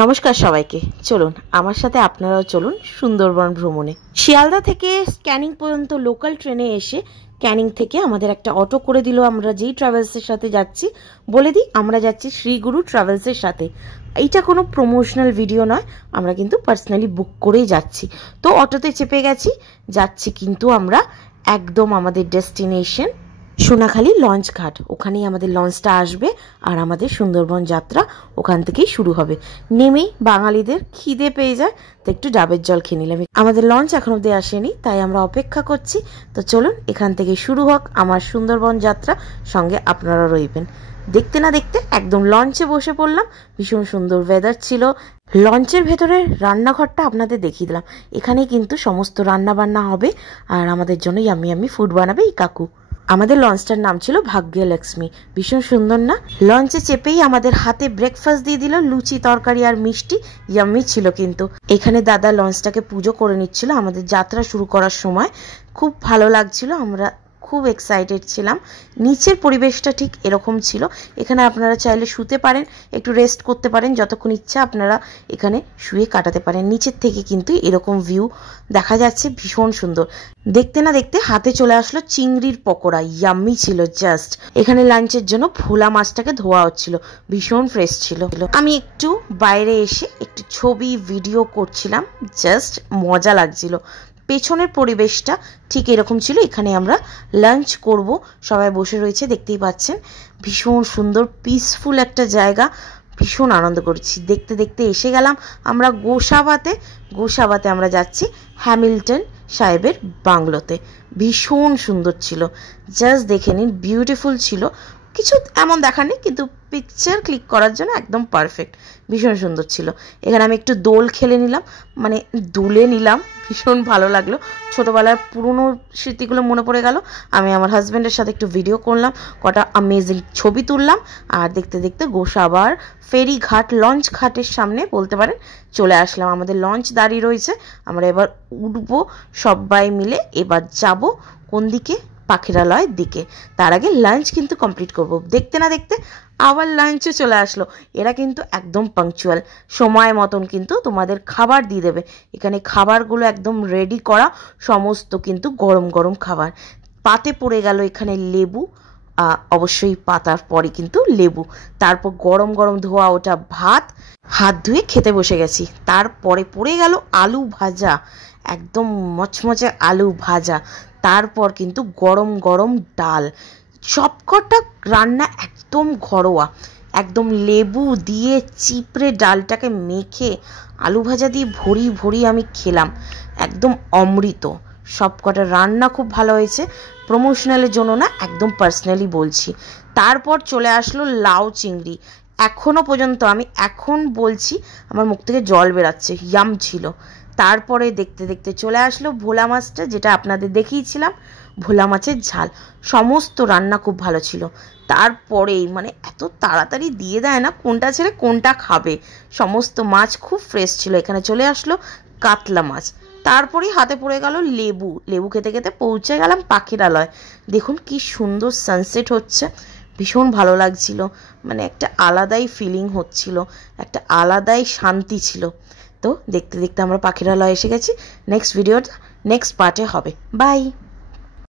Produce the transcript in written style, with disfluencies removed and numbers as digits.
নমস্কার সবাইকে। চলুন আমার সাথে আপনারাও চলুন সুন্দরবন ভ্রমণে। শিয়ালদা থেকে ক্যানিং পর্যন্ত লোকাল ট্রেনে এসে ক্যানিং থেকে আমাদের একটা অটো করে দিল। আমরা যেই ট্রাভেলসের সাথে যাচ্ছি বলে দিই, আমরা যাচ্ছি শ্রীগুরু ট্রাভেলসের সাথে। এইটা কোনো প্রমোশনাল ভিডিও নয়, আমরা কিন্তু পার্সোনালি বুক করেই যাচ্ছি। তো অটোতে চেপে গেছি, যাচ্ছি কিন্তু আমরা একদম আমাদের ডেস্টিনেশন সোনাখালি লঞ্চ ঘাট। ওখানেই আমাদের লঞ্চটা আসবে আর আমাদের সুন্দরবন যাত্রা ওখান থেকেই শুরু হবে। নেমেই বাঙালিদের খিদে পেয়ে যায়, তো একটু ডাবের জল খেয়ে নিলাম। আমাদের লঞ্চ এখন অব্দি আসেনি, তাই আমরা অপেক্ষা করছি। তো চলুন এখান থেকে শুরু হোক আমার সুন্দরবন যাত্রা, সঙ্গে আপনারা রইবেন। দেখতে না দেখতে একদম লঞ্চে বসে পড়লাম। ভীষণ সুন্দর ওয়েদার ছিল। লঞ্চের ভেতরে রান্নাঘরটা আপনাদের দেখিয়ে দিলাম। এখানে কিন্তু সমস্ত রান্না বান্না হবে আর আমাদের জন্য ইয়াম্মি ইয়াম্মি ফুড বানাবে এই কাকু। আমাদের লঞ্চটার নাম ছিল ভাগ্যলক্ষ্মী। ভীষণ সুন্দর না? লঞ্চে চেপেই আমাদের হাতে ব্রেকফাস্ট দিয়ে দিল, লুচি তরকারি আর মিষ্টি। ইয়াম্মি ছিল কিন্তু। এখানে দাদা লঞ্চটাকে পুজো করে নিচ্ছিল আমাদের যাত্রা শুরু করার সময়। খুব ভালো লাগছিল, আমরা খুব এক্সাইটেড ছিলাম। নিচের পরিবেশটা ঠিক এরকম ছিল। এখানে আপনারা চাইলে শুতে পারেন, একটু রেস্ট করতে পারেন, যতক্ষণ ইচ্ছা আপনারা এখানে শুয়ে কাটাতে পারেন। নিচের থেকে কিন্তু এরকম ভিউ দেখা যাচ্ছে, ভীষণ সুন্দর। দেখতে না দেখতে হাতে চলে আসলো চিংড়ির পকোড়া। ইয়াম্মি ছিল জাস্ট। এখানে লাঞ্চের জন্য ভোলা মাছটাকে ধোয়া হচ্ছিল, ভীষণ ফ্রেশ ছিল। আমি একটু বাইরে এসে একটু ছবি ভিডিও করছিলাম, জাস্ট মজা লাগছিল। পেছনের পরিবেশটা ঠিক এরকম ছিল। এখানে আমরা লাঞ্চ করব, সবাই বসে রয়েছে দেখতেই পাচ্ছেন। ভীষণ সুন্দর পিসফুল একটা জায়গা, ভীষণ আনন্দ করছি। দেখতে দেখতে এসে গেলাম আমরা গোসাবাতে। গোসাবাতে আমরা যাচ্ছি হ্যামিল্টন সাহেবের বাংলোতে। ভীষণ সুন্দর ছিল, জাস্ট দেখে নিন, বিউটিফুল ছিল। কিছু এমন দেখার নেই, কিন্তু পিকচার ক্লিক করার জন্য একদম পারফেক্ট। ভীষণ সুন্দর ছিল। এখানে আমি একটু দোল খেলে নিলাম, মানে দুলে নিলাম। ভীষণ ভালো লাগলো, ছোটোবেলার পুরনো স্মৃতিগুলো মনে পড়ে গেল। আমি আমার হাজব্যান্ডের সাথে একটু ভিডিও করলাম, কটা অ্যামেজিং ছবি তুললাম। আর দেখতে দেখতে গোসাবার ফেরি ঘাট, লঞ্চ ঘাটের সামনে বলতে পারেন চলে আসলাম। আমাদের লঞ্চ দাঁড়িয়ে রয়েছে, আমরা এবার উঠবো সবাই মিলে। এবার যাব কোন দিকে? পাখিরালয়ের দিকে। তার আগে লাঞ্চ কিন্তু কমপ্লিট করব। দেখতে না দেখতে আবার লাঞ্চে চলে আসলো। এরা কিন্তু একদম পাংচুয়াল, সময় মতন কিন্তু তোমাদের খাবার দিয়ে দেবে। এখানে খাবারগুলো একদম রেডি করা, সমস্ত কিন্তু গরম গরম খাবার। পাতে পড়ে গেল এখানে লেবু, অবশ্যই পাতার পরে কিন্তু লেবু। তারপর গরম গরম ধোয়া ওটা ভাত, হাত ধুয়ে খেতে বসে গেছি। তারপরে পড়ে গেল আলু ভাজা, একদম মচমচে আলু ভাজা। তারপর কিন্তু গরম গরম ডাল। সবকটা রান্না একদম ঘরোয়া, একদম লেবু দিয়ে চিপড়ে ডালটাকে মেখে আলু ভাজা দিয়ে ভরি ভরি আমি খেলাম, একদম অমৃত। সবকটা রান্না খুব ভালো হয়েছে, প্রমোশনালের জন্য না, একদম পার্সোনালি বলছি। তারপর চলে আসলো লাউ চিংড়ি। এখনো পর্যন্ত আমি এখন বলছি আমার মুখ থেকে জল বেরাচ্ছে, ইয়াম ছিল। তারপরে দেখতে দেখতে চলে আসলো ভোলা মাছটা, যেটা আপনাদের দেখিয়েছিলাম, ভোলা মাছের ঝাল। সমস্ত রান্না খুব ভালো ছিল। তারপরেই মানে এত তাড়াতাড়ি দিয়ে দেয় না, কোনটা ছেড়ে কোনটা খাবে। সমস্ত মাছ খুব ফ্রেশ ছিল। এখানে চলে আসলো কাতলা মাছ। তারপরেই হাতে পড়ে গেল লেবু। লেবু খেতে খেতে পৌঁছে গেলাম পাখিরালয়। দেখুন কি সুন্দর সানসেট হচ্ছে, ভীষণ ভালো লাগছিল। মানে একটা আলাদাই ফিলিং হচ্ছিল, একটা আলাদাই শান্তি ছিল। তো দেখতে দেখতে আমরা পাখিরালয় এসে গেছি। নেক্সট ভিডিওটা নেক্সট পার্টে হবে। বাই।